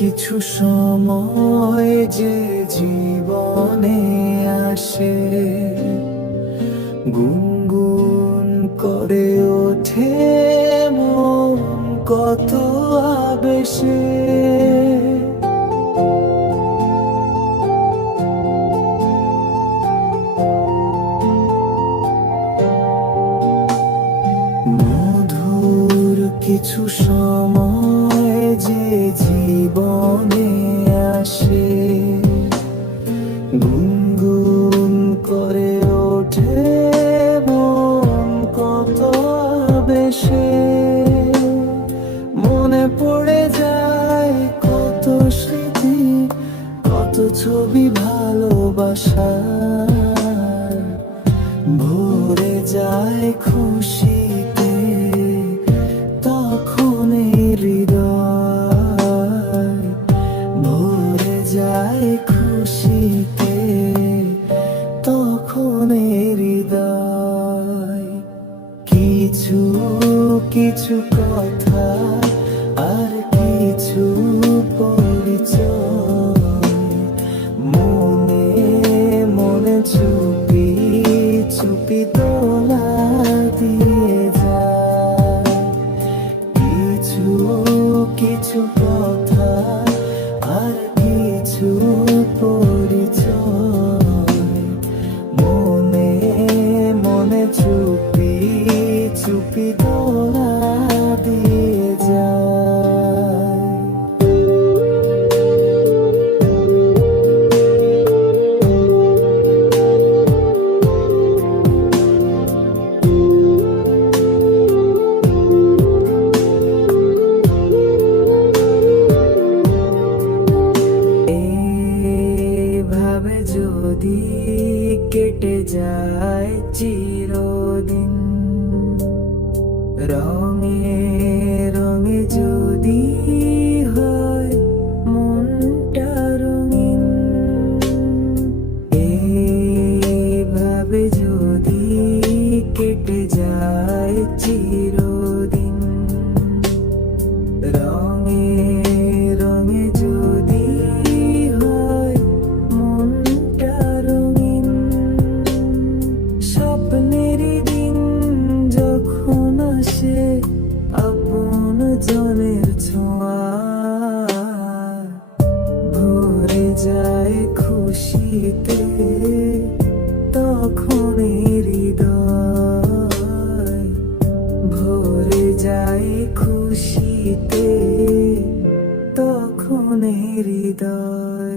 কিছু সময় যে জীবনে আসে, গুনগুন করে ওঠে মন কত আবেশে। মধুর কিছু সময় যে জীবনে আসে, গুনগুন করে ওঠে মন কত আবেশে। মনে পড়ে যায় কত স্মৃতি, কত ছবি ভালোবাসার, ভরে যায় খুশিতে তখন এই হৃদয়, ভরে যায় খুশিতে তখন এই হৃদয়। কিছু কিছু কথা আর কিছু পরিচয়, মনে মনে চুপি চুপি তোলা দিয়ে যায়। কিছু কিছু কথা আর কিছু পরিচয়, মনে মনে চুপি চুপি তোলা দিয়ে যায়। এভাবে যদি কেটে যায় চিরদিন, রঙে রঙে যদি হয় মনটা রঙিন, এভাবে যদি কেটে যায় চিরদিন, রঙে রঙে যদি হয় মনটা রঙিন। স্বপ্নেরই দিন যখন আসে আপন জনের ছোঁয়া, ভরে যায় খুশিতে তখন হৃদয়, ভরে যায় খুশিতে তখন হৃদয়।